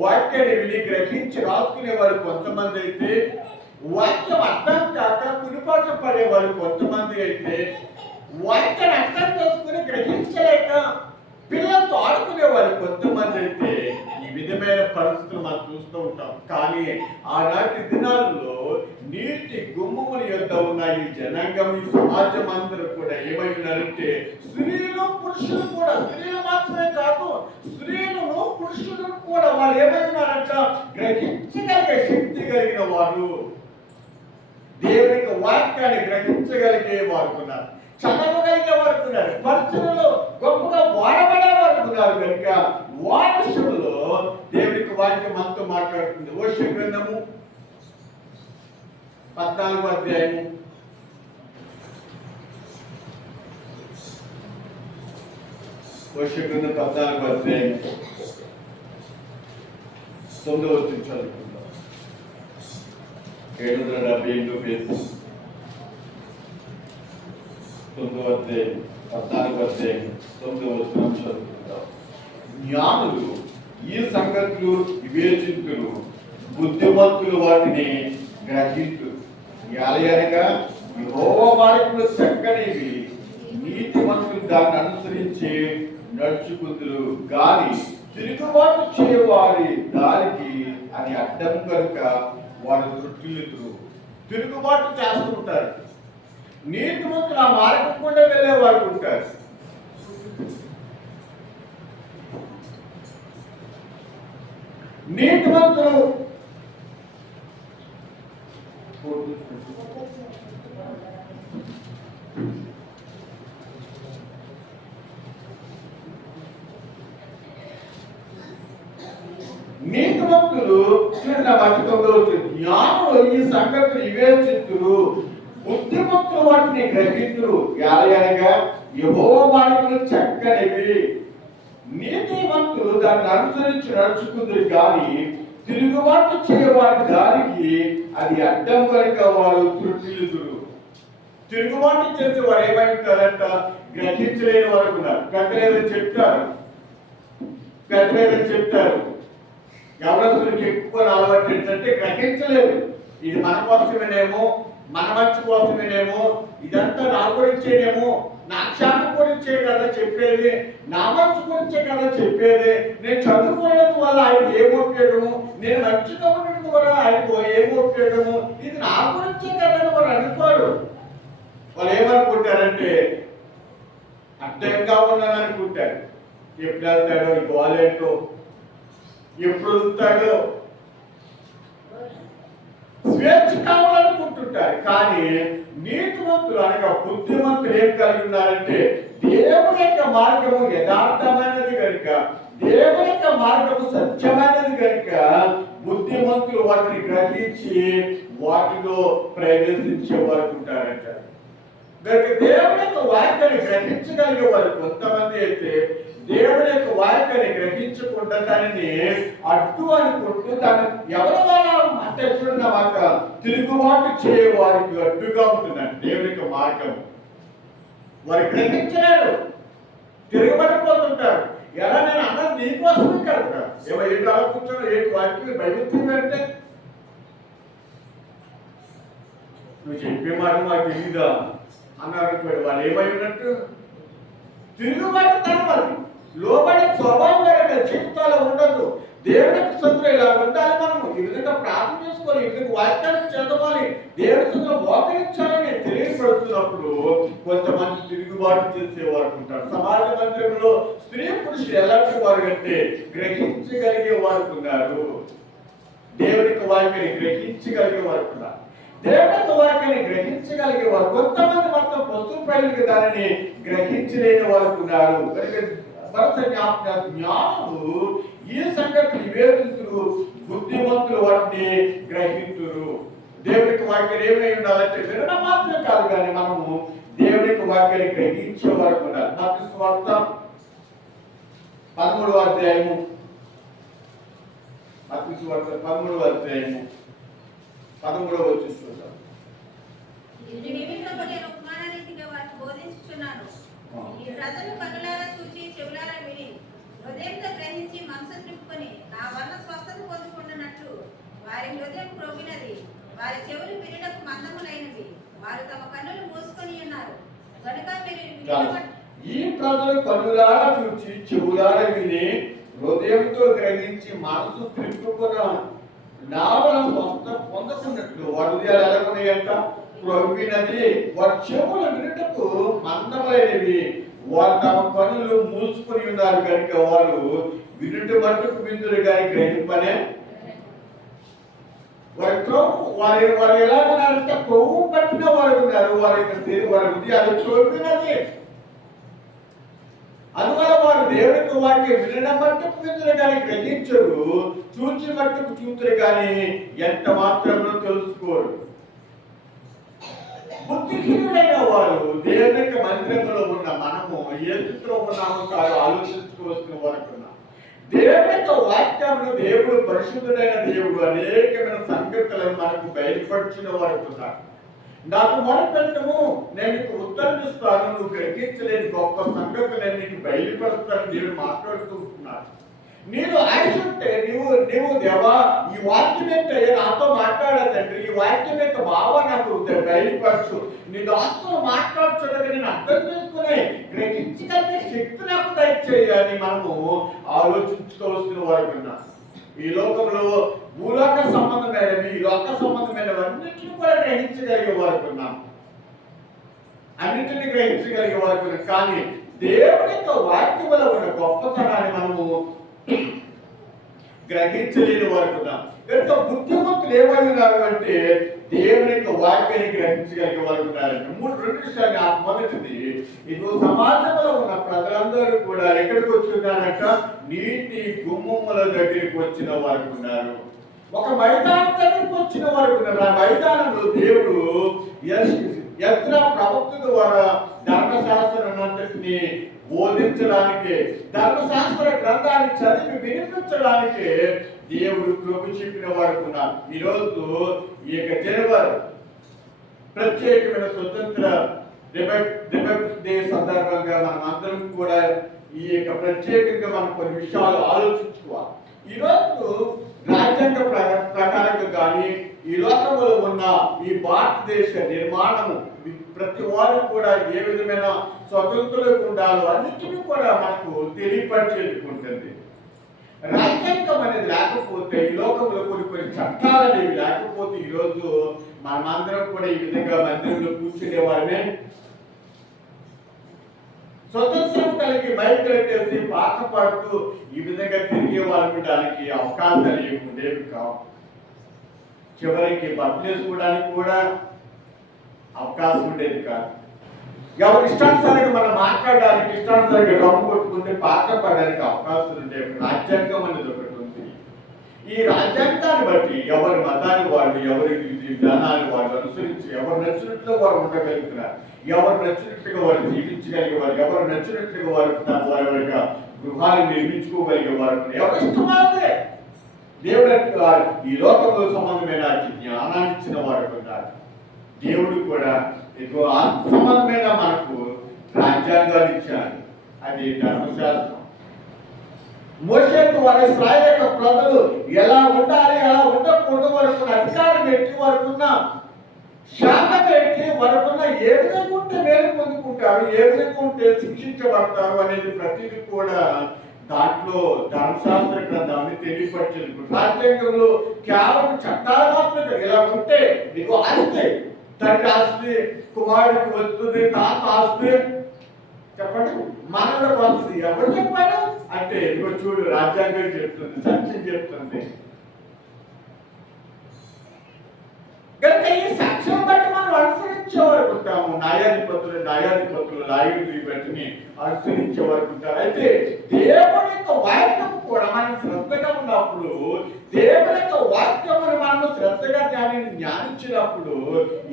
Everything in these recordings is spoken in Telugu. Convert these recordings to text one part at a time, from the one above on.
వాక్యాన్ని విని గ్రహించి రాసుకునే వారు కొంతమంది అయితే వాక్యం అర్థం కాక కునిపాటు పడేవారు కొంతమంది అయితే వాక్యాన్ని అర్థం చేసుకుని గ్రహించలేక పిల్లలతో ఆడుకునేవారు కొంతమంది అయితే ఈ విధమైన పరిస్థితులు మనం చూస్తూ ఉంటాం. కానీ ఆనాటి దినాల్లో నీటి గుమ్మముల యొక్క ఉన్న ఈ జనాంగం ఈ సమాజం అందరూ కూడా ఏమై ఉన్నారంటే స్త్రీలు పురుషులు కూడా స్త్రీలు మాత్రమే కాదు స్త్రీలను పురుషులు కూడా వాళ్ళు ఏమై ఉన్నారంట? గ్రహించగలిగే శక్తి కలిగిన వారు దేవుని యొక్క వాక్యాన్ని గ్రహించగలిగే వారు ఉన్నారు. చదవగలిగే వారు ఉన్నారు. పరిచయలో గొప్పగా వాడబడే వారు ఉన్నారు కనుక వారసులలో దేవుని వాక్యం అంతా మాట్లాడుతుంది. ఓష గ్రంథము పద్నాలుగు అధ్యాయం ఓష పద్నాలుగు అధ్యాయం తొమ్మిదవ వచ్చి చదువుకుందాం. ఏడు వందల డెబ్బై ఎనిమిది పేరు తొమ్మిదవ అధ్యాయం పద్నాలుగు అధ్యాయం తొమ్మిదవ వచనం చదువుకుందాం. జ్ఞానులు ఈ సంగతులు వివేచింతులు బుద్ధిమంతులు వాటిని గ్రహించు. అనగా యెహోవా మార్గములు చక్కనివి. దాన్ని అనుసరించి నడుచుకుందురు. గాని తిరుగుబాటు చేయవారి దారికి అని అడ్డం కనుక వారు తృప్తిల్లుతురు తిరుగుబాటు చేస్తుంటారు నీతిమంతులు ఆ మార్గం కూడా వెళ్ళే వారు ఉంటారు. నీతిమంతులు నీతిమంతులు భక్తులు నా వాటి తొమ్మిదో జ్ఞానులు ఈ సంగతులు వివేచితులు బుద్ధిమంతులు వాటిని గ్రహితులు ఎలాగనగా యహో బాలికలు చక్కనివి. నీతిమంతులు దాన్ని అనుసరించి నడుచుకుందరు కానీ తిరుగుబాటు చేయవాడి దానికి అది అడ్డం కనుక వారు తృప్తిలుతురు తిరుగుబాటు చేసే వారు ఏమైంటారంట గ్రహించలేని వారు ఉన్నారు పెద్దలేదని చెప్తారు పెద్దలేదని చెప్తారు యవనస్తులకి ఎక్కువ అలవాటు ఏంటంటే గ్రహించలేదు. ఇది మన కోసమేనేమో మన మంచి కోసమేనేమో ఇదంతా నా గురించేనేమో నా క్షేమం గురించే కదా చెప్పేది నా మంచి గురించే కదా చెప్పేది. నేను చదువుకోవడం వల్ల ఆయన ఏమొట్టేయడము నేను మంచిగా ఉండడం వల్ల ఆయనకు ఏమొట్టేయడము ఇది నా గురించే కదా వారు అనుకోరు. వాళ్ళు ఏమనుకుంటారంటే అడ్డంగా ఉన్నాను అనుకుంటారు. ఎప్పుడు వెళ్తాడో ఈ గోలేంటో ఎప్పుడు వెళ్తాడో స్వేచ్ఛ కావాలనుకుంటుంటారు కానీ నీతివంతులు అనగా బుద్ధిమంతులు ఏం కలిగి ఉన్నారంటే దేవుని యొక్క మార్గము యథార్థమైనది కనుక దేవుని యొక్క మార్గము సత్యమైనది కనుక బుద్ధిమంతులు వాటిని గ్రహించి వాటిలో ప్రవేశించే వారు ఉంటారంట. కనుక దేవుని యొక్క వాక్యాన్ని గ్రహించగలిగే వారు కొంతమంది అయితే దేవుని యొక్క వాక్యాన్ని గ్రహించకుండా దానిని అడ్డు అనుకుంటూ దాన్ని ఎవరి వల్ల అంటే చూడండి మాట తిరుగుబాటు చేయ వారికి అడ్డుగా ఉంటుందండి దేవుని యొక్క మార్గం. వారు గ్రహించలేరు. తిరగబడిపోతుంటారు. ఎలా నేను అన్నది నీకోసమే కదా ఏమో ఏంటి అలా కూర్చొని ఏంటి వాక్యం? బైబిల్ అంటే నువ్వు చెప్పే మాట మాకు తెలియదా అన్నారు వాళ్ళు ఏమై ఉన్నట్టు? తిరుగుబాటు తనమది లోబడి స్వభావం కనుక జీవితాలు ఉండదు. దేవునికి సొంతం ఇలా ఉండాలి మనము. ఈ విధంగా ప్రార్థన చేసుకోవాలి. ఈ విధంగా వాక్యాన్ని చదవాలి. దేవుని సొంతం మోకరించాలని తెలియపడుతున్నప్పుడు కొంతమంది తిరుగుబాటు చేసేవారు ఉంటారు. సమాజ మందిరంలో స్త్రీ పురుషులు ఎలాంటి వారు అంటే గ్రహించగలిగే వారు ఉన్నారు. దేవునికి వాక్యాన్ని గ్రహించగలిగే వారు ఉన్నారు. దేవుని వాక్యాన్ని గ్రహించగలిగే వారు కొంతమంది మాత్రం వస్తువు ప్రజలకు దానిని గ్రహించలేని వారు ఉన్నారు. కనుక జ్ఞాపక జ్ఞానులు ఈ సంగతి వివేకించురు బుద్ధిమంతులు వాటిని గ్రహించురు దేవునికి వాక్యం ఏమై ఉండాలంటే వినడం మాత్రమే కాదు కానీ మనము దేవునికి వాక్యాన్ని గ్రహించే వరకు ఉండాలి. మత స్వార్థ పదమూడవ అధ్యాయము. మత స్వార్థ పదమూడవ అధ్యాయము. పదమూడవ వచ్చి చూద్దాం ఇందు నిమిత్తము నేను ఉపమానరీతిగా వారికి బోధించుచున్నాను. ఈ ప్రజలు కనులారా చూచి చెవులారా విని హృదయంతో గ్రహించి మనసు త్రిప్పుకొని నా వల్ల స్వస్థత వారి హృదయం క్రొమ్మినది. వారి చెవులు వినుటకు మందములైనవి. వారు తమ కన్నులు మూసుకొని ఉన్నారు. గనుక మీరు ఈ ప్రజలు కనులారా చూచి చెవులారా విని హృదయంతో గ్రహించి మనసు తిప్పుకున్న నావల స్వస్థ పొందకున్నట్లు వాడు ఎలాగున్నాయంట ప్రవ్వినది వారి చెవులు వినుటకు మందములైనవి. వారు తమ పనులు మూసుకొని ఉన్నారు. కనుక వారు వినుట మట్టుకు విందురు కానీ గ్రహింపనే వారితో వారి వారు ఎలా ఉన్నారంటే కొవ్వు పట్టిన వారు ఉన్నారు. వారి యొక్క శరీ- వారి హృదయాలు చోపినది అందువల్ల వారు దేవుడికి వాటిని వినడం మట్టుకు విందులు కానీ గ్రహించరు. చూచి మట్టుకు చూతురు కానీ ఎంత మాత్రమో తెలుసుకోరు. బుద్ధిహీనుడైన వారు దేవుని మందిరంలో ఉన్న మనము ఏ స్థితిలో ఉన్నామో కాదు ఆలోచించుకోవాల్సిన వరకు దేవుని యొక్క వాక్యమును దేవుడు పరిశుద్ధుడైన దేవుడు అనేకమైన సంగతులను మనకు బయటపరిచిన వాడుతున్నాడు నాకు మొరపెట్టము నేను నీకు ఉత్తరం ఇస్తాను నువ్వు గ్రహించలేని గొప్ప సంగతులన్నీ నీకు బయలుపరుస్తాను దేవుడు మాట్లాడుతూ ఉంటున్నాడు నేను ఆశ ఉంటే నీవు నీవు దేవా ఈ వాక్యం ఏంటో నాతో మాట్లాడదండి ఈ వాక్యం యొక్క భావ నాకు బయలుపరచు నీ దాస్తులు మాట్లాడుచున్నది నేను అర్థం చేసుకునే గ్రహించగలిగే శక్తి నాకు దయచేయాలని మనము ఆలోచించుకోవాల్సిన వారు ఉన్నాం. ఈ లోకంలో భూలోక సంబంధమైనవి ఈ లోక సంబంధమైనవన్నిటిని కూడా గ్రహించగలిగే వారికి ఉన్నాం. అన్నిటిని గ్రహించగలిగే వారికి కానీ దేవుని యొక్క వాక్యములో ఉన్న గొప్పతనాన్ని మనము గ్రహించలేని వారు కూడా కనుక బుద్ధిమంతులు ఏమై అంటే దేవుని యొక్క వాక్యాన్ని గ్రహించగలిగే వారు ఉన్నారంటే మూడు రెండు విషయాలు ఆ మొదటిది. ఇదో సమాజంలో ఉన్న ప్రజలందరూ కూడా ఎక్కడికి వచ్చి ఉన్నారంట? నీటి గుమ్మముల దగ్గరికి వచ్చిన వారు ఉన్నారు. ఒక మైదానం దగ్గరికి వచ్చిన వారు ఉన్నారు. ఆ మైదానంలో దేవుడు ఎత్ర ప్రవక్త ద్వారా ధర్మశాస్త్రాన్నంతటిని బోధించడానికి ధర్మశాస్త్ర గ్రంథాన్ని చదివి వినిపించడానికి దేవుడు కృప చెప్పిన వారు ఈరోజు ఈ యొక్క జనవరి ప్రత్యేకమైన స్వతంత్ర రిపబ్లిక్ డే సందర్భంగా మనం అందరం కూడా ఈ యొక్క ప్రత్యేకంగా మనం కొన్ని విషయాలు ఆలోచించుకోవాలి. ఈరోజు రాజ్యాంగ ప్ర- ప్రకారంగా కానీ ఈ లోకంలో ఉన్న ఈ భారతదేశ నిర్మాణము ప్రతి వారు కూడా ఏ విధమైన స్వతంత్రులు ఉండాలో అన్నిటిని కూడా మనకు తెలియపరిచేందుకుంటుంది ఉంటుంది రాజ్యాంగం అనేది లేకపోతే ఈ లోకంలో కొన్ని కొన్ని చట్టాలు అనేవి లేకపోతే ఈరోజు మనమందరం కూడా ఈ విధంగా మందిరంలో కూర్చునే వారమే. స్వతంత్రం కలిగి మైక్ కట్టేసి పాట పాడుతూ ఈ విధంగా తిరిగే వాళ్ళకి దానికి అవకాశాలు ఏమి ఉండేవి కావు. చివరికి బట్టలు వేసుకోవడానికి కూడా అవకాశం ఉండేది కాదు. ఎవరి ఇష్టానుసారంగా మనం మాట్లాడడానికి ఇష్టానుసారంగా డబ్బు కొట్టుకుంటే పాత్ర పడడానికి అవకాశం ఉండే రాజ్యాంగం అనేది ఒకటి ఉంది. ఈ రాజ్యాంగాన్ని బట్టి ఎవరి మతాన్ని వాళ్ళు ఎవరి విధానాన్ని వాళ్ళు అనుసరించి ఎవరు నచ్చినట్లు వారు ఉండగలుగుతున్నారు. ఎవరు నచ్చినట్లుగా వారు జీవించగలిగే వారు ఎవరు నచ్చినట్లుగా వారు వారి యొక్క గృహాన్ని నిర్మించుకోగలిగే వారు ఎవరు ఎవరి ఇష్టమైతే దేవుడు ఈ లోకంలో సంబంధమైన జ్ఞానాన్ని ఇచ్చిన వారు దేవుడు కూడా ఇదిగో ఆత్మమైన మనకు రాజ్యాంగాలు ఇచ్చాడు. అది ధర్మశాస్త్రం. మోషేకు వారి స్థాయి యొక్క ప్రజలు ఎలా ఉండాలి ఎలా ఉండకూడదు వరకు అధికారం ఎట్టి వరకున్న శాఖ పెట్టి వరకున్న ఏ విధంగా ఉంటే మేలు పొందుకుంటారు ఏ విధంగా ఉంటే శిక్షించబడతారు అనేది ప్రతిదీ కూడా దాంట్లో ధర్మశాస్త్ర గ్రంథాన్ని తెలియపరిచేది రాజ్యాంగంలో కేవలం చట్టాలు మాత్రమే ఇలా ఉంటే నీకు ఆస్తి తండ్రి ఆస్తి కుమారుడికి వస్తుంది తాత ఆస్తి. చెప్పండి. మనలో వస్తుంది. ఎవరు చెప్పారు అంటే ఇదిగో చూడు రాజ్యాంగం చెప్తుంది సత్యం చెప్తుంది. కనుక ఈ సాక్ష్యం బట్టి మనం అనుసరించే వరకు ఉంటాము న్యాయాధిపతులు న్యాయాధిపతులు నాయకులు బట్టిని అనుసరించే వరకు ఉంటారు అయితే దేవుని యొక్క వాక్యం కూడా మనం శ్రద్ధగా ఉన్నప్పుడు దేవుని యొక్క వాక్యమును మనం శ్రద్ధగా దానిని వచ్చినప్పుడు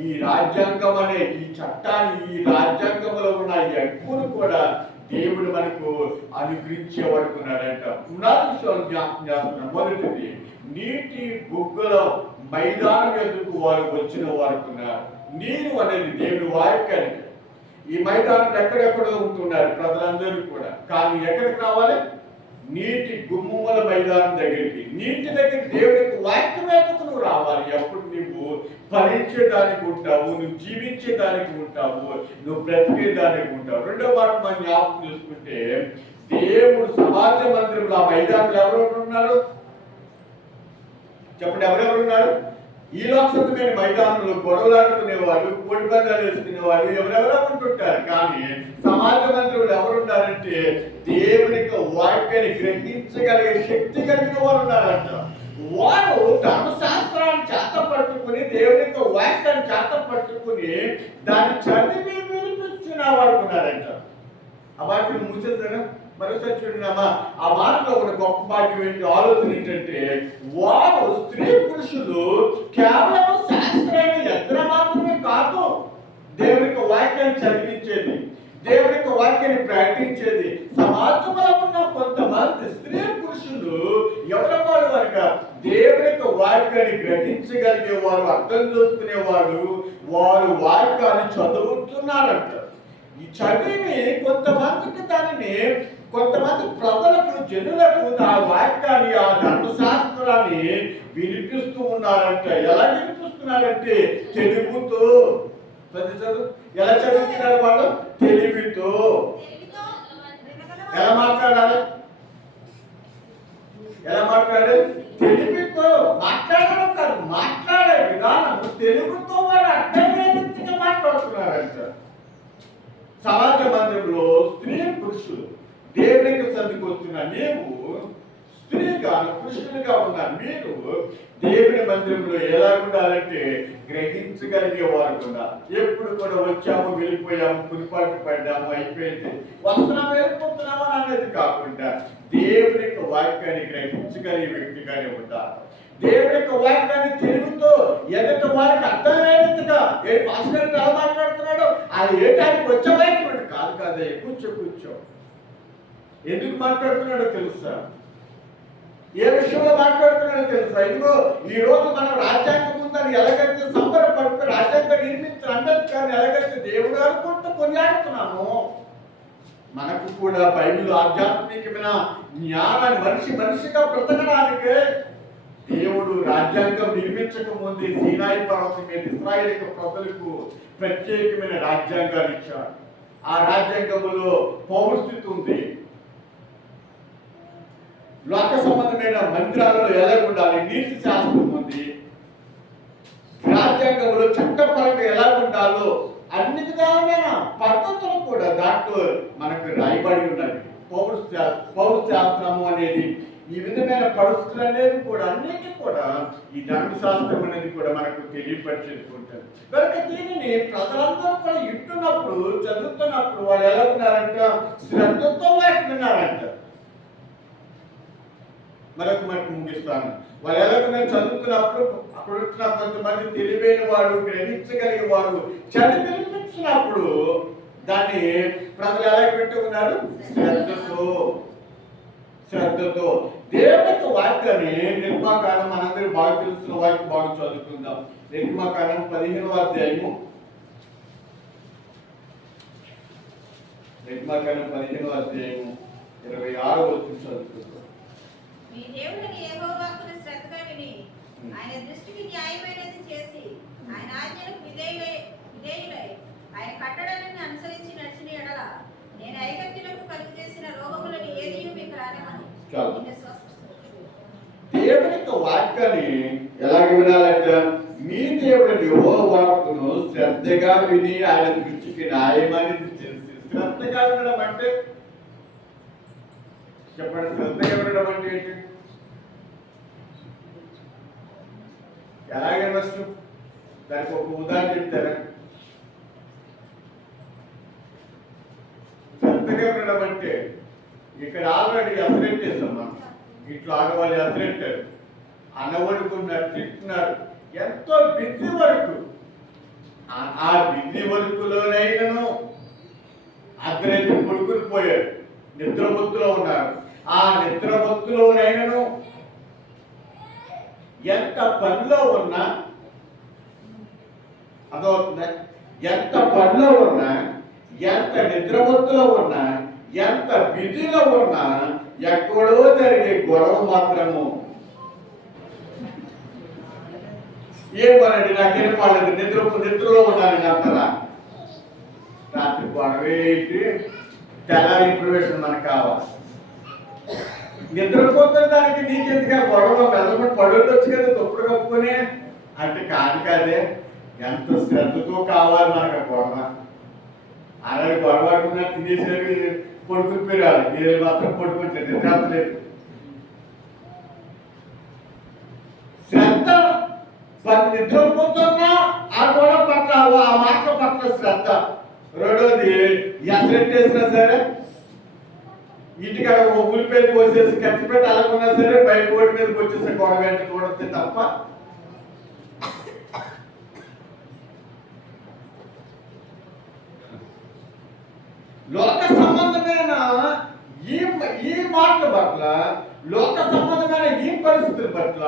ఈ రాజ్యాంగం అనే ఈ చట్టాన్ని ఈ రాజ్యాంగంలో ఉన్న ఈ హక్కును కూడా దేవుడు మనకు అనుగ్రహించే వరకు ఉన్నాడంట. విషయాలు జ్ఞాపకం చేస్తున్నాం మొదటిది. నీటి బుగ్గల మైదానం ఎందుకు వారు వచ్చిన వారు నీరు అనేది దేవుడు వారికి ఈ మైదానం ఎక్కడెక్కడో ఉంటున్నారు ప్రజలందరూ కూడా. కానీ ఎక్కడికి రావాలి? నీటి గుమ్మముల మైదానం దగ్గరికి నీటి దగ్గర దేవుడి యొక్క వాక్యం నువ్వు రావాలి. ఎప్పుడు నువ్వు ఫలించేదానికి ఉంటావు నువ్వు జీవించేదానికి ఉంటావు నువ్వు బ్రతికేదానికి ఉంటావు. రెండో మాట మనం జ్ఞాపకం చేసుకుంటే దేవుడు సమాజ మందిరంలో ఆ మైదానంలో ఎవరెవరు ఉన్నారు చెప్పండి ఎవరెవరు ఉన్నారు? ఈ లోకసభమైన మైదానంలో గొడవలాడుకునేవాడు కోడి పందాలు వేసుకునేవాళ్ళు ఎవరెవరో ఉంటుంటారు. కానీ సమాజ మంత్రులు ఎవరున్నారంటే దేవుని యొక్క వాక్యాన్ని గ్రహించగలిగే శక్తి కలిగిన వారు ఉన్నారంట. వారు ధర్మశాస్త్రాన్ని చేత పట్టుకుని దేవుని యొక్క వాక్యాన్ని చేత పట్టుకుని దాన్ని చదివి వినిపించిన వారు ఉన్నారంట. ఆ వాక్యం మూసేద్దారా మరోసారి చూడమ్మా ఆ మాటలో ఒక గొప్ప భాగ్యం ఏంటి? ఆలోచన ఏంటంటే వారు స్త్రీ పురుషులు కేవలం శాస్త్రమైన ఎత్తన మాత్రమే కాదు దేవుని యొక్క వాక్యాన్ని చదివించేది దేవుని యొక్క వాక్యాన్ని ప్రకటించేది సమాజంలో ఉన్న కొంతమంది స్త్రీ పురుషులు ఎవరి వాళ్ళు కనుక? దేవుని యొక్క వాక్యాన్ని గ్రహించగలిగే వారు అర్థం చేసుకునేవారు వారు వాక్యాన్ని చదువుతున్నారంట. ఈ చదివి కొంతమందికి దానిని కొంతమంది ప్రజలకు జనులకు ఆ వాక్యాన్ని ఆ ధర్మశాస్త్రాన్ని వినిపిస్తూ ఉన్నారంట ఎలా వినిపిస్తున్నారంటే తెలుగుతో ప్రతి చదువు ఎలా చదువుతున్నారు వాళ్ళు? తెలివితో. ఎలా మాట్లాడాలి? ఎలా మాట్లాడాలి? తెలుగుతో మాట్లాడడం కాదు మాట్లాడే విధానం తెలుగుతో వారు అర్థమయ్యే రీతిగా మాట్లాడుతున్నారంట. సమాజ మందిరంలో స్త్రీ పురుషులు దేవునికి సన్నిధికి వస్తున్న నీవు స్త్రీగా పురుషులుగా ఉన్న మీరు దేవుని మందిరంలో ఎలా ఉండాలంటే గ్రహించగలిగే వారు కూడా ఎప్పుడు కూడా వచ్చాము వెళ్ళిపోయాము పులిపాటు పడ్డాము అయిపోయింది. వస్తున్నాము వెళ్ళిపోతున్నాము అని అనేది కాకుండా దేవుని యొక్క వాక్యాన్ని గ్రహించగలిగే వ్యక్తిగానే ఉంటారు దేవుని యొక్క వాక్యాన్ని తెలుగుతో ఎదుట వారికి అర్థమయ్యేట్టుగా ఏ పాస్టర్ ఎలా మాట్లాడుతున్నాడో అది ఏటానికి వచ్చేవాడు కాదు కాదే కూర్చో కూర్చో. ఎందుకు మాట్లాడుతున్నాడో తెలుసా? ఏ విషయంలో మాట్లాడుతున్నాడో తెలుసా? ఇదిగో ఈ రోజు మనం రాజ్యాంగం ఉందని ఎలాగైతే సంబరపడుతూ రాజ్యాంగం నిర్మించిన అంబేద్కర్ని ఎలాగైతే దేవుడు అనుకుంటూ కొనియాడుతున్నాము. మనకు కూడా బైబిల్ ఆధ్యాత్మికమైన జ్ఞానాన్ని మనిషి మనిషిగా బ్రతకడానికి దేవుడు రాజ్యాంగం నిర్మించక ముందే సీనాయి పర్వతం మీద ఇస్రాయేల్ యొక్క ప్రజలకు ప్రత్యేకమైన రాజ్యాంగాన్ని ఇచ్చాడు. ఆ రాజ్యాంగములో పౌరస్థితి ఉంది. లోక సంబంధమైన మందిరాలలో ఎలా ఉండాలి? నీతి శాస్త్రం ఉంది. రాజ్యాంగంలో చట్టపరంగా ఎలా ఉండాలో అన్ని విధాలైన పద్ధతులు కూడా దాంట్లో మనకు రాయబడి ఉన్నవి. పౌర పౌర శాస్త్రము అనేది ఈ విధమైన పరిస్థితులు అనేవి కూడా అన్నిటి కూడా ఈ ధర్మశాస్త్రం అనేది కూడా మనకు తెలియపరిచేసుకుంటారు కనుక దీనిని ప్రజలందరూ కూడా ఇంటున్నప్పుడు చదువుతున్నప్పుడు వాళ్ళు ఎలా ఉన్నారంట? శ్రద్ధతో వాటిని విన్నారంట. మరొక మాట ముగిస్తాను. వాళ్ళు ఎలాగో చదువుతున్నప్పుడు అక్కడ ఉంటున్న కొంతమంది తెలివైన వాడు గ్రహించగలిగే వారు చదివి దాన్ని ప్రజలు ఎలా పెట్టుకున్నారు? శ్రద్ధతో. శ్రద్ధతో. దేవుని వాక్యాన్ని నిర్మాకాలం మనందరూ బాగా తెలుస్తున్న వాక్యం బాగా చదువుకుందాం. నిర్మాకాలం పదిహేనవ అధ్యాయము. నిర్మాకాలం పదిహేనవ అధ్యాయము ఇరవై ఆరో వచ్చి చదువుకుందాం. మీ దేవుడిని యెహోవాకును శ్రద్ధగా విని ఆయన దృష్టికి న్యాయమైనది చేసి ఆయన ఆజ్ఞలకు విధేయులై విధేయులై ఆయన కట్టడాలను అనుసరించి నడిచిన ఎడల నేను ఐగత్యులకు కలుగు చేసిన రోగములను ఏది మీకు స్వస్థపరచును. దేవుని యొక్క వాక్యాన్ని ఎలాగ వినాలంట? మీ దేవుని యువ వాక్కును శ్రద్ధగా విని ఆయన దృష్టికి న్యాయమని తెలిసి శ్రద్ధగా వినడం అంటే చెప్పండి శ్రద్ధ వినడం అంటే ఏంటి? ఎలాగే వినొచ్చు దానికి ఒక ఉదాహరణ చెప్తారా? శ్రద్ధగా వినడం అంటే ఇక్కడ ఆల్రెడీ అసలెట్టేసాం మనం ఇట్లా ఆడవాళ్ళు అసలెట్టారు అన్నవడుకున్నారు తింటున్నారు ఎంతో బిజీ వరకు. ఆ- బిజీ వరకులోనైనాను అర్ధరైతే కొడుకుని పోయారు. నిద్రమత్తులో ఉన్నారు. ఆ నిద్రమత్తులోనైనాను ఎంత పనిలో ఉన్నా అదవుతుందా ఎంత పనిలో ఉన్నా ఎంత నిద్రమత్తులో ఉన్నా ఎంత బిజీలో ఉన్నా ఎక్కడో జరిగే గొడవ మాత్రము ఏమోనండి నాకేం పాడలేదు నిద్ర నిద్రలో ఉన్నానని అంటారా రాత్రి గొడవేటి తెల్లారి ఇన్ఫర్మేషన్ మనకు కావాలి నిద్రపోతున్న దానికి నీకెందుకు గొడవ? మెల్లబడి పడుండొచ్చు కదా తొప్పుడు కప్పుకునే? అంటే కాదు కాదే ఎంత శ్రద్ధతో కావాలి మనకు ఆ గొడవ? అలాగే గొడవ పడుకున్నా తినేసేవి పడుకుని మీరు మాత్రం పడుకుంటే నిద్రలేదు శ్రద్ధ? నిద్రపోతున్నా ఆ గొడవ పట్ల ఆ మాటల పట్ల శ్రద్ధ. రెండోది ఎంత సరే. ఇంటికాడ ఒక ఉల్లిపాయలు పోసేసి ఖర్చు పెట్టాలనుకున్నా సరే బయట ఓటు మీదకి వచ్చేసి గొడవ వెంట చూడొస్తే తప్ప. లోక సంబంధమైన ఈ ఈ మాటల పట్ల లోక సంబంధమైన ఈ పరిస్థితుల పట్ల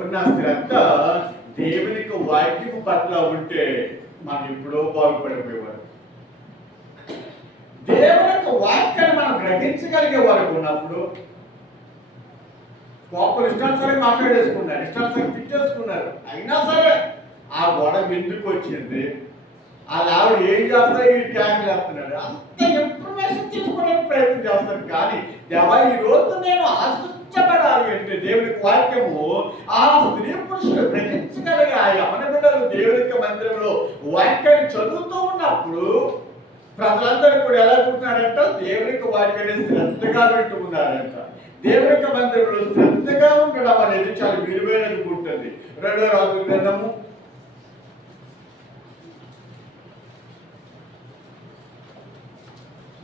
ఉన్న శ్రద్ధ దేవునికి వాక్యం పట్ల ఉంటే మనం ఎప్పుడో బాగుపడిపోయేవారు దేవుని యొక్క వాక్యాన్ని మనం గ్రహించగలిగే వరకు ఉన్నప్పుడు కోపలు ఇష్టానుసారి మాట్లాడేసుకున్నారు ఇష్టానుసారి తిట్టేసుకున్నారు. అయినా సరే ఆ గొడవ ఎందుకు వచ్చింది? ఆ ఆవిడ ఏం చేస్తారు ఈ ట్యాంక్ వేస్తున్నాడు అంత ఇన్ఫర్మేషన్ తీసుకోవడానికి ప్రయత్నం చేస్తాడు. కానీ దేవా ఈ రోజు నేను ఆశించబడాలి అంటే దేవుని వాక్యము ఆ స్త్రీ పురుషులు గ్రహించగలిగే ఆ యమన బిడ్డలు దేవుని యొక్క మందిరంలో వాక్యాన్ని చదువుతూ ఉన్నప్పుడు ప్రజలందరూ కూడా ఎలా ఉంటున్నారంట దేవుని యొక్క వాక్యాన్ని శ్రద్ధగా వింటున్నారంట దేవుని యొక్క మందిరంలో శ్రద్ధగా ఉండడం అనేది చాలా విలువైనది ఉంటుంది రెండో రాజు గ్రంథము.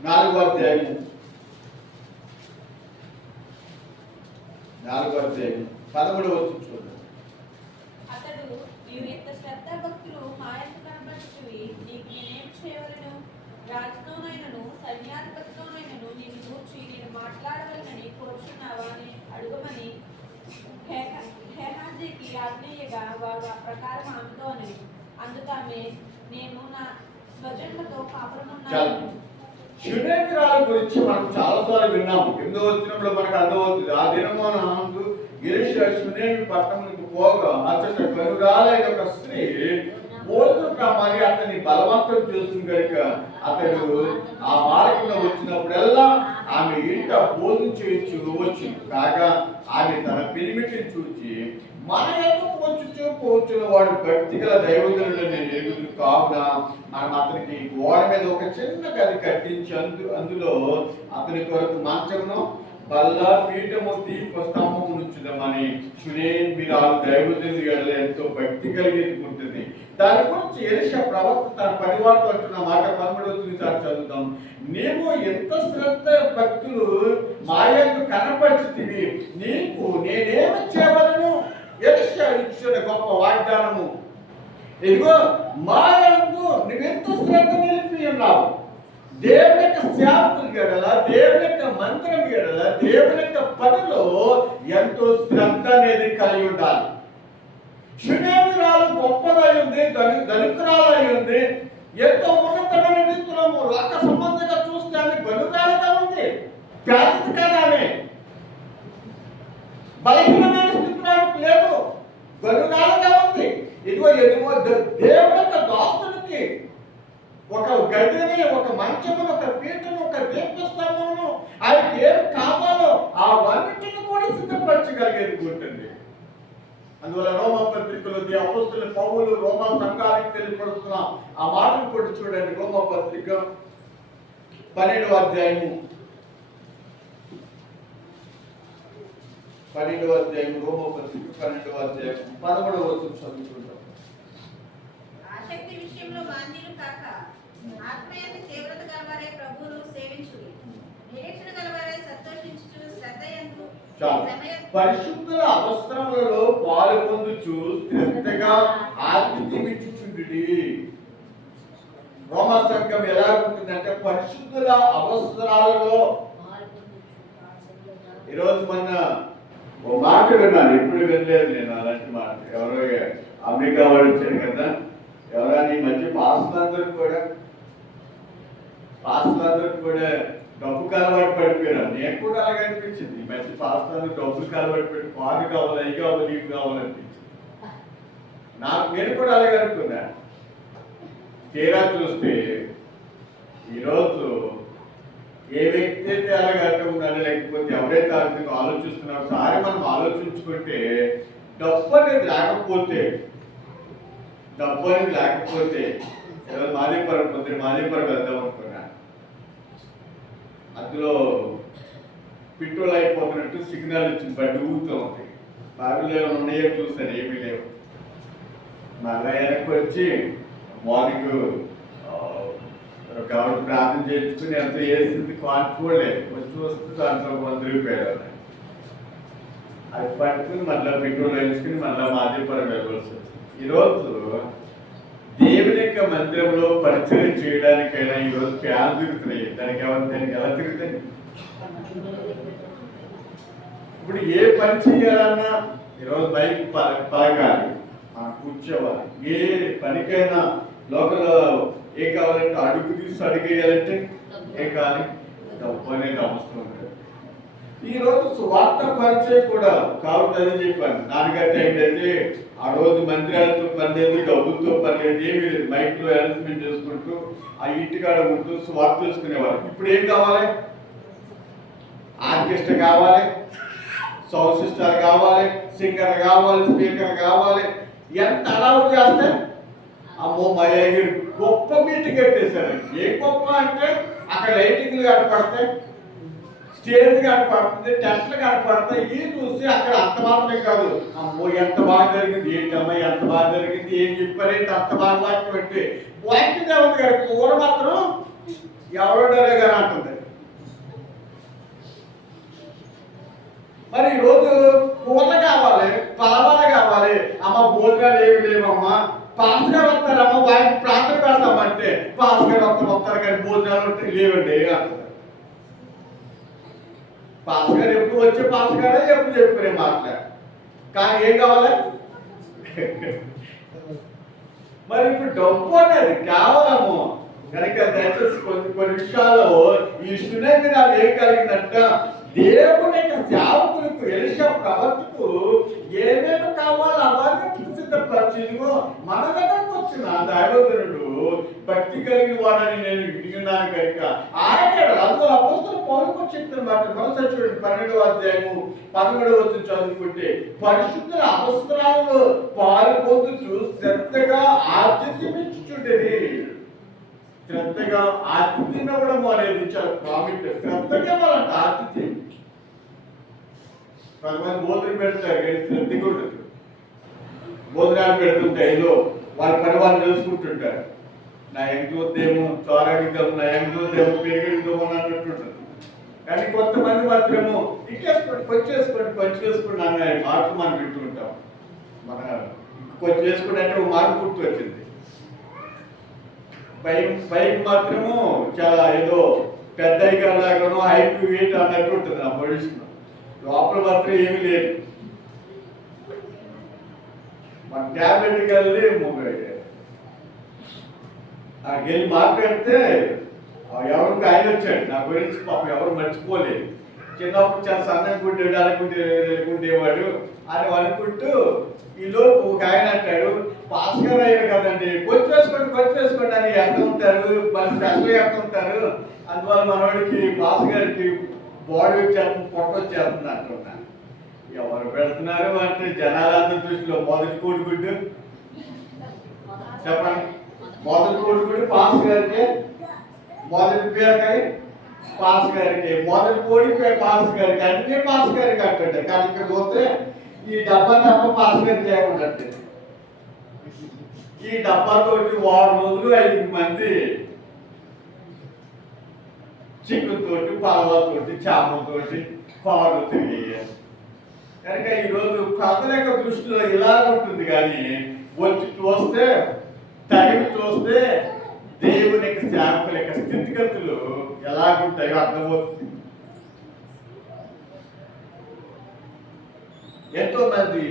నాలుగో అధ్యాయం నాలుగో అధ్యాయం పదమూడు వచ్చి చూడండి అతడు నీవు ఎంత శ్రద్ధ భక్తులు మాయకు కనబడుచువి నీకు నేనేం చేయవలను? రాజుతోనైనను సైన్యాధిపతితోనైనను నేను గూర్చి నేను మాట్లాడవలనని కోరుచున్నావా అని అడుగమని హేహాజీకి ఆజ్ఞేయగా వారు ఆ ప్రకారం ఆమెతో అని అందుకు నేను నా స్వజన్మతో కాపురమున్నాను. శునేమిరాల గురించి మనం చాలాసార్లు విన్నాము. ఎనిమిదో వచ్చినప్పుడు మనకు అర్థమవుతుంది ఆ దినమాన గిరీష్ శునేమి పట్టణంకి పోగా అతట కనురాలైన ఒక స్త్రీ భోజనం మరి అతన్ని బలవంతం చేస్తుంది కనుక అతడు ఆ మార్గంలో వచ్చినప్పుడల్లా ఆమె ఇంట భోజనం చేయించు వచ్చు. కాగా ఆమె తన పిరిమిటిని చూచి మన ఎందుకు వచ్చు పోవచ్చు వాడు భక్తి గల దైవజనుడు నేను ఎరుగుదు కావున? మనం అతనికి గోడ మీద ఒక చిన్న గది కట్టించి అందు అందులో అతని కొరకు మంచమును బల్ల పీఠము దీప స్తంభము ఉంచుదామని. సునే మీరు ఆ దైవజనుడు ఎంతో భక్తి కలిగేది ఉంటుంది దాని గురించి ఎలిష ప్రవక్త తన పరివారంతో అంటున్న మాట పదమూడవ సార్ చదువుతాం. నీవు ఎంత శ్రద్ధ భక్తులు మా యొక్క కనపరిచితివి నీకు నేనేమి చేయవలను? ఎలిష ఇచ్చిన గొప్ప వాగ్దానము. ఇదిగో మా యందు నువ్వెంత శ్రద్ధ నిలిపి ఉన్నావు? దేవుని యొక్క శాంతులు గడల దేవుని యొక్క మంత్రం గడల దేవుని యొక్క పనిలో ఎంతో శ్రద్ధ అనేది కలిగి ఉండాలి. శునేమిరాలు గొప్పదై ఉంది ధని ధనికురాలై ఉంది ఎంతో ఉన్నతమైన రీతిలో లోక సంబంధంగా చూస్తే ఆమె బలురాలుగా ఉంది. పేదది కాదు ఆమె. బలహీనమైన స్థితిలో లేదు. గనురాలుగా ఉంది. ఇదిగో ఎదుగో దేవుడు యొక్క దాస్తునికి ఒక గదిని ఒక మంచమును ఒక పీటను ఒక దీపస్తంభమును ఆయనకి ఏం కావాలో ఆ వన్నిటిని కూడా సిద్ధపరచగలిగేది ఉంటుంది అందువల్ల రోమా పత్రికలో ది అపోస్తుల పౌలు రోమా సంఘానికి తెలియపరుస్తున్న ఆ మాటను కూడా చూడండి. రోమా పత్రిక పన్నెండవ అధ్యాయము. పన్నెండవ అధ్యాయం రోమా పత్రిక పన్నెండవ అధ్యాయం పదమూడవ వచ్చి చదువుకుంటాం ఆసక్తి విషయంలో బాధ్యులు కాక ఆత్మయందు తీవ్రత గలవారే ప్రభువును సేవించుడి. నిరీక్షణ గలవారే సంతోషించుచు శ్రద్ధ యందు చాలు. పరిశుద్ధుల అవసరములలో పాలు పొందుచు శ్రద్ధగా ఆకృతి ఇచ్చుచుండుడి సంఘం ఎలా ఉంటుందంటే పరిశుద్ధుల అవసరాలలో ఈరోజు మొన్న ఓ మాట విన్నాను ఎప్పుడు వినలేదు నేను అలాంటి మాట. ఎవరో అమెరికా వాడు వచ్చారు కదా ఎవరైనా ఈ మధ్య పాసులందరూ కూడా? పాసులందరూ కూడా డబ్బు కలవాటు పడిపోయారు. నేను కూడా అలాగే అనిపించింది. ఈ మధ్య పాస్తాను డబ్బులు కలవాటు పెట్టి కారు కావాలి అవి కావాలి ఇవి కావాలనిపించింది నాకు నేను కూడా అలాగే అనుకున్నా. తీరా చూస్తే ఈరోజు ఏ వ్యక్తి అయితే అలాగే అంటున్నాడు లేకపోతే ఎవరైతే అందుకు ఆలోచిస్తున్నారో ఒకసారి మనం ఆలోచించుకుంటే డబ్బు అనేది లేకపోతే డబ్బు అనేది లేకపోతే ఏదో మాదేపురం పొద్దున మాదేపురం వెళ్దాం అనుకున్నా అందులో పెట్రోల్ అయిపోతున్నట్టు సిగ్నల్ ఇచ్చింది బండి ఊగుతూ ఉంది. బావిలో ఏమైనా ఉన్నాయో చూస్తాను ఏమీ లేవు. మళ్ళా వెనక్కి వచ్చి మార్నింగ్ కాబట్టి ప్రార్థన చేయించుకుని ఎంత వేసింది కాన్చుకోలేదు వచ్చి వస్తే దాంట్లో వంద రూపాయలు అది పట్టుకుని మళ్ళీ పెట్రోల్ వేసుకుని మళ్ళీ మాదేపురం వెళ్ళవలసి వచ్చింది. ఈరోజు దేవుని యొక్క మందిరంలో పరిచయం చేయడానికైనా ఈరోజు ఫ్యాన్ తిరుగుతున్నాయి. దానికి ఎవరు దానికి ఎలా తిరుగుతాయి? ఇప్పుడు ఏ పని చేయాలన్నా ఈరోజు బైక్ పల- పలకాలి. ఆ, కూర్చోవాలి. ఏ పనికైనా లోకల్ ఏ కావాలంటే అడుగు తీసి అడిగేయాలంటే ఏ కావాలి? డబ్బు అనేది అవసరం ఉంటుంది ఈ రోజు స్వార్థ పరిచయం కూడా కాబట్టి చెప్పాను. నాన్నగారి ఏంటంటే ఆ రోజు మందిరాలతో పనిలేదు డబ్బులతో పనిలేదు ఏమి ఏమీ లేదు అనౌన్స్మెంట్ చేసుకుంటూ ఆ ఇంటికాడ ఉంటూ స్వార్థ చేసుకునేవారు. ఇప్పుడు ఏం కావాలి? ఆర్కెస్ట్రా కావాలి సౌండ్ సిస్టర్ కావాలి సింగర్ కావాలి స్పీకర్ కావాలి. ఎంత అలౌ చేస్తే అమ్మో మా గొప్ప మీటింగ్ కట్టేశారు ఏ గొప్ప అంటే అక్కడ లైటింగ్లు కనపడతాయి స్టేజ్ కనపడుతుంది టెస్ట్లు కనపడుతాయి ఇవి చూసి అక్కడ అంత మాత్రమే కాదు. అమ్మో ఎంత బాగా జరిగింది ఏంటమ్మా ఎంత బాగా జరిగింది ఏం చెప్పారేంటి అంత బాగా వాక్యం పెట్టి వాక్యం దేవత గారి? కూర మాత్రం ఎవరో గారు అంటుంది. మరి ఈరోజు కూరలు కావాలి పలవాలు కావాలి. అమ్మ భోజనాలు ఏమి లేవమ్మా. పాస్ గారు వస్తారమ్మా వారికి ప్రార్థన పెడతామంటే పాస్ గారు వస్తారు వస్తారు కానీ భోజనాలు లేవండి అంటారు పాస్ గారు ఎప్పుడు వచ్చి పాస్ గారే ఎప్పుడు చెప్పుకునే మాటలే. కానీ ఏం కావాలి? మరి ఇప్పుడు డబ్బు అనేది కేవలము కనుక దయచేసి కొన్ని కొన్ని విషయాల్లో ఈ సునేమిరాలు ఏం కలిగిందంట? దేవుని యొక్క సేవకులకు ఎలిషా ప్రవర్తకు ఏమేమి కావాలో అవన్నీ సిద్ధపరిచిదిగో మన దగ్గరకు వచ్చిన దైవజనుడు భక్తి కలిగిన వాడని నేను విన్నాను కనుక ఆయన అందులో అపోస్తుల పౌరుకు చెప్పిన మాట మనసు చూడండి పన్నెండవ అధ్యాయము పదమూడవ వచ్చి చదువుకుంటే పరిశుద్ధుల అవసరాలను పాలు పొందుతూ శ్రద్ధగా ఆర్జించుండేది శ్రద్ధగా ఆతిథ్యం ఇవ్వడం అనేది చాలా ప్రాముఖ్యత శ్రద్ధగా ఇవ్వాలంట ఆతిథ్యం కొంతమంది బోధన పెడతారు కానీ శ్రద్ధగా ఉండదు. భోజనాలు పెడుతుంటే ఏదో వాళ్ళ పని వాళ్ళు తెలుసుకుంటుంటారు. నా ఎంతో చూద్దేమో తోరడిద్దాం నా ఎంతో చూద్దేమో పెరిగిద్దాం అని అన్నట్టుంటుంది కానీ కొంతమంది మాత్రము ఇచ్చేసుకోండి కొంచెం వేసుకోండి కొంచెం వేసుకోండి అన్న మాటలు మనం వింటుంటాం. మన కొంచెం వేసుకోండి అంటే ఒక మాట గుర్తు వచ్చింది పైకి పైకి మాత్రము చాలా ఏదో పెద్ద లాగానో హైట్ వెయిట్ అన్నట్టు ఉంటుంది ఆ పొజిషన్. లోపల మాత్రం ఏమీ లేదు. మన ట్యాబ్లెట్కి వెళ్ళి మొబైల్ అక్కడికి వెళ్ళి మాట్లాడితే ఎవరికి ఆయన వచ్చాడు. నా గురించి పాపం ఎవరు మర్చిపోలేదు. చిన్నప్పుడు చాలా సన్నం గుండేవాడు అనుకుంటే ఉండేవాడు అని అనుకుంటూ ఈలోపు ఒక ఆయన అంటాడు పాస్ గారు అయ్యారు కదండి కొంచెం వేసుకోండి కొంచెం వేసుకోండి అని ఎంత ఉంటారు. మన స్పెషల్ ఎంత ఉంటారు. అందువల్ల మనవాడికి పాస్ గారికి బాడీ వచ్చేస్తుంది పొట్ట వచ్చేస్తుంది అంటున్నా ఎవరు పెడుతున్నారు అంటే జనాలందరి దృష్టిలో మొదటి కోడిగుడ్డు? చెప్పండి. మొదటి కోడిగుడ్డు పాస్ గారికి మొదటి బీరకాయ పాస్ గారికి మొదటి కోడి పాస్ గారికి అన్ని పాస్ గారికి అంటుంటే కానీ ఇక్కడ పోతే ఈ డబ్బా డబ్బా పాస్ గారికి చేయమంటే ఈ డబ్బాతోటి వారం రోజులు ఐదు మంది చిక్కుతోటి పాలతోటి చేపలతోటి పాలు తిరిగేయాలి కనుక ఈరోజు ప్రజల యొక్క దృష్టిలో ఇలా ఉంటుంది కానీ వచ్చి చూస్తే తగిలి చూస్తే దేవుని యొక్క సేవకుల యొక్క స్థితిగతులు ఎలాగుంటాయో అర్థమవుతుంది. ఎంతో మంది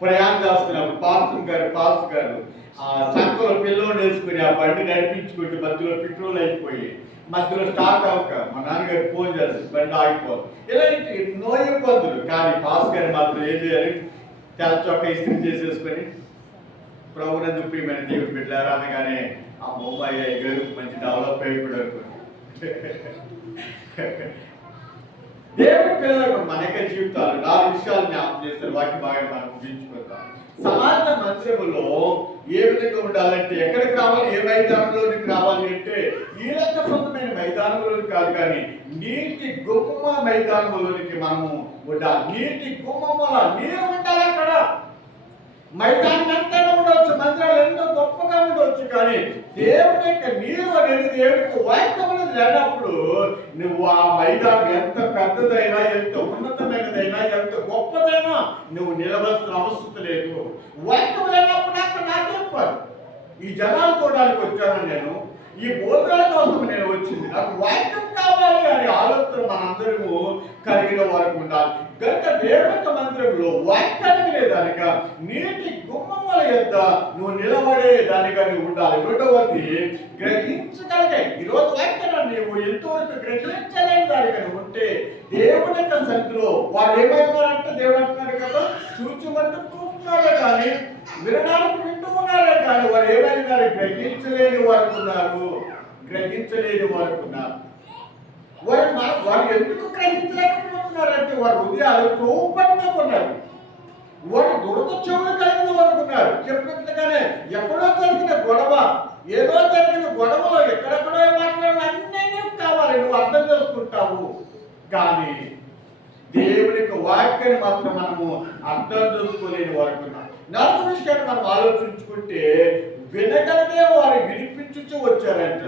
ప్రయాణం చేస్తున్నారు పాస్టర్ గారు పాస్టర్ గారు ఆ చక్కలో పిల్లోని వేసుకుని ఆ బండి నడిపించుకుంటూ మధ్యలో పెట్రోల్ అయిపోయి మధ్యలో స్టార్ట్ అవ్వక మా నాన్నగారు ఫోన్ చేసి బండి ఆగిపోదు. ఇలాంటి ఎన్నో ఇబ్బందులు. కానీ పాస్ గారు మాత్రం ఏం చేయాలి? తెల్ల చొక్క ఇస్త్రీ చేసేసుకొని ప్రభునందు ప్రియమైన దేవుడు బిడ్డారా అనగానే ఆ బొమ్మాయి గారు మంచి డెవలప్ అయిపోయాడు దేవుడి పిల్లలకు మనకే జీవితాలు నాలుగు విషయాలు జ్ఞాపకం చేస్తారు వాటి బాగా మనం ముగించుకుందాం సమాజ మంత్రములో ఏ విధంగా ఉండాలంటే ఎక్కడికి రావాలి ఏ మైదానంలోనికి రావాలి అంటే ఈ లెక్క సొంతమైన మైదానంలోనికి కాదు కానీ నీటి గుమ్మల మైదానంలోనికి మనము ఉండాలి. నీటి గుమ్మల నీరు ఉండాలి అక్కడ. మైదానం ఎంత ఉండవచ్చు మందిరాలు ఎంతో గొప్పగా ఉండవచ్చు కానీ దేవుని యొక్క నీరు అనేది దేవునికి వాక్యం అనేది లేనప్పుడు నువ్వు ఆ మైదానం ఎంత పెద్దదైనా ఎంత ఉన్నతమైనదైనా ఎంత గొప్పదైనా నువ్వు నిలవలసిన అవసరం లేదు. వాక్యం లేనప్పుడు అక్కడ నాకేం ఈ జనాలు చూడడానికి వచ్చాను నేను. ఈ బోధన కోసం నేను వచ్చింది. నాకు వాక్యం కావాలి అనే ఆలోచన మనందరము కలిగిన వారికి ఉండాలి. కనుక దేవుని మందిరంలో వాక్యానికి లేదానిక నీటి గుమ్మముల యొక్క నువ్వు నిలబడే దానిగా నువ్వు ఉండాలి. రెండవది గ్రహించగలిగే ఈరోజు వాక్యాన్ని నీవు ఎంతవరకు గ్రహించలేని దానిగా నువ్వు ఉంటే దేవుని యొక్క సన్నిధిలో వారు ఏమైనారంటే దేవుడు అంటున్నాడు కదా చూచుమంటూ చూస్తున్నాడు కానీ వినడానికి వింటూ ఉన్నారే కానీ వారు ఏమైనారు గ్రహించలేని వారు ఉన్నారు. గ్రహించలేని వారు ఉన్నారు. వారు వారు ఎందుకు గ్రహించలేకపోతున్నారంటే వారు హృదయాలు కోపంగా ఉన్నారు. వారు దురద చెవులు కలిగిన వారు ఉన్నారు. చెప్పినట్లుగానే ఎక్కడో జరిగిన గొడవ ఏదో జరిగిన గొడవలో ఎక్కడెక్కడో మాట్లాడిన అన్నీ కావాలి నువ్వు అర్థం చేసుకుంటావు. కానీ దేవుని యొక్క వాక్యాన్ని మాత్రం మనము అర్థం చేసుకోలేని వారు నరక విషయాన్ని మనం ఆలోచించుకుంటే వినగలిగే వారు వినిపించుచు వచ్చారంట.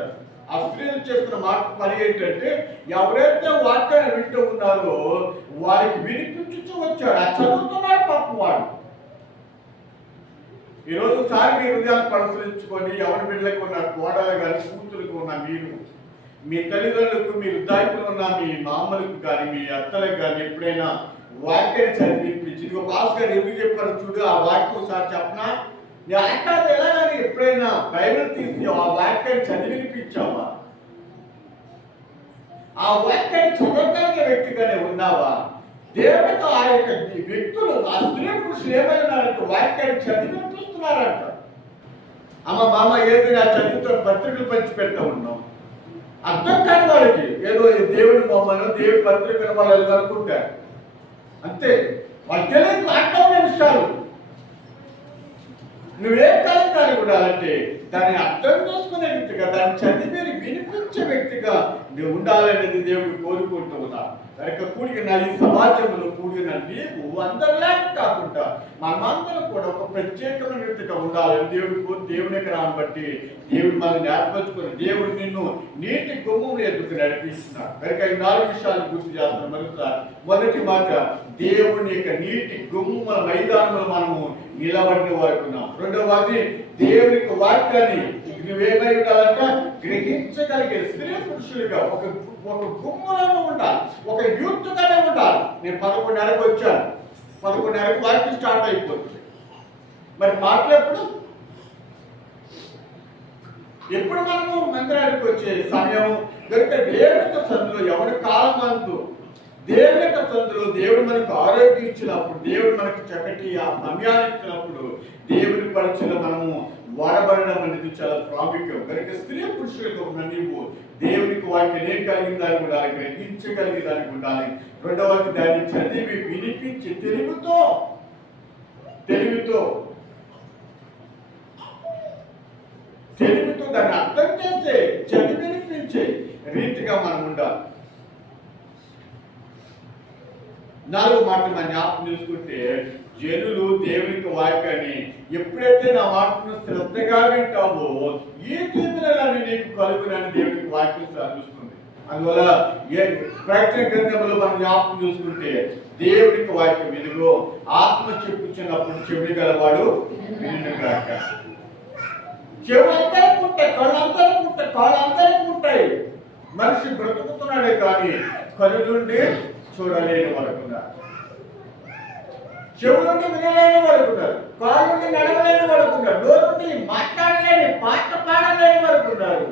అస్త్రీలు చేస్తున్న మాట పని ఏంటంటే ఎవరైతే వాక్యాన్ని వింటూ ఉన్నారో వారికి వినిపించుచు వచ్చాడు ఆ చదువుతున్నాడు పాపం వాడు. ఈరోజు ఒకసారి మీ హృదయాన్ని పరిశీలించుకొని ఎవరి బిడ్డలకు ఉన్న కోడలు కానీ కూతురుకు ఉన్న మీరు మీ తల్లిదండ్రులకు మీ వృద్ధాయిపులు ఉన్న మీ మామలకు కానీ మీ అత్తలకు కానీ ఎప్పుడైనా వాక్యం చదివించి ఇదిగో పాస్ గారు ఎందుకు చెప్పారు చూడు ఆ వాక్యం ఒకసారి చెప్పనా? నీ అక్కడ ఎలాగని ఎప్పుడైనా బైబిల్ తీసి ఆ వాక్యాన్ని చదివినిపించావా ఆ వాక్యాన్ని చదవగలిగే వ్యక్తిగానే ఉన్నావా? దేవుడితో ఆ యొక్క వ్యక్తులు ఆ స్త్రీ పురుషులు ఏమైనారంటే వాక్యాన్ని చదివినిపిస్తున్నారంట అమ్మ మామ ఏది నా చదివితో పత్రికలు పంచి ఉన్నాం అర్థం కాని వాళ్ళకి ఏదో ఈ దేవుడి బొమ్మను దేవుడి పత్రికను వాళ్ళు అనుకుంటారు. అంతే. వాళ్ళు తెలియదు అట్లా విషయాలు నువ్వేం కలిగి దానికి ఉండాలంటే దాన్ని అర్థం చేసుకునే వ్యక్తిగా దాన్ని చదివి వినిపించే వ్యక్తిగా నువ్వు ఉండాలనేది దేవుడు కోరుకుంటూ ఉన్నా కనుక కూడిన ఈ సమాజంలో కూడిన నీవు అందరిలా కాకుండా మనమందరం కూడా ఒక ప్రత్యేకమైన వ్యక్తిగా ఉండాలని దేవుడు కోరి దేవుని రాని బట్టి దేవుడు మనల్ని నేర్పరచుకుని దేవుడు నిన్ను నీటి గుమ్మం ఎదుగు నడిపిస్తున్నాడు. కనుక ఈ నాలుగు విషయాలు గుర్తు చేస్తున్నాం మరొకసారి మొదటి మాట దేవుని యొక్క నీటి గుమ్మల మైదానంలో మనము నిలబడిన వారికి ఉన్నాం. రెండవది దేవుని యొక్క వాక్యాన్ని నువ్వేమై ఉండాలంటే గ్రహించగలిగే స్త్రీ పురుషులుగా ఒక ఒక గుమ్మలో ఉండాలి. ఒక యూత్గానే ఉండాలి. నేను పదకొండున్నరకు వచ్చాను. పదకొండున్నరకు వాక్యం స్టార్ట్ అయిపోతుంది. మరి మాట్లాడప్పుడు ఎప్పుడు? మనము మందిరానికి వచ్చే సమయం కనుక దేవుని యొక్క సందులో ఎవరి కాలం అందు? దేవుని యొక్క సందులో దేవుడు మనకు ఆరోగ్యం ఇచ్చినప్పుడు దేవుడు మనకు చక్కటి ఆ సమయాన్ని ఇచ్చినప్పుడు దేవుని పరీక్షలో మనము వాడబడడం అనేది చాలా ప్రాముఖ్యం. కనుక స్త్రీ పురుషులకు ఉన్న నీవు దేవునికి వాక్యం నేను కలిగిన దానికి ఉండాలి గ్రహించగలిగిన దానికి ఉండాలి రెండవది దాన్ని చదివి వినిపించి తెలుగుతో తెలివితో తెలివితో దాన్ని అర్థం చేసే చదివి వినిపించే రీతిగా మనం ఉండాలి. నాలుగు మాట మన జ్ఞాపకం తీసుకుంటే జనులు దేవునికి వాక్యాన్ని ఎప్పుడైతే నా మాటను శ్రద్ధగా వింటావో ఏ తీర్పులని నీకు కలుగునని దేవుడికి వాక్యం సాధిస్తుంది. అందువల్ల ఏ ప్రకటన గ్రంథంలో మనం జ్ఞాపకం చూసుకుంటే దేవుడికి వాక్యం ఎదుగో ఆత్మ చెప్పుచున్నప్పుడు చెవిడి గలవాడు వినుగాక చెవులందరికీ ఉంటాయి కళ్ళందరికీ ఉంటాయి కాళ్ళందరికీ ఉంటాయి మనిషి బ్రతుకుతున్నాడే కానీ కనులుండి చూడలేని వరకున్నారు చెవులుండి వినలేని వరకున్నారు కాళ్ళుండి నడవలేని వరకున్నారు నోరుండి మాట్లాడలేని పాట పాడలేని పడుకున్నారు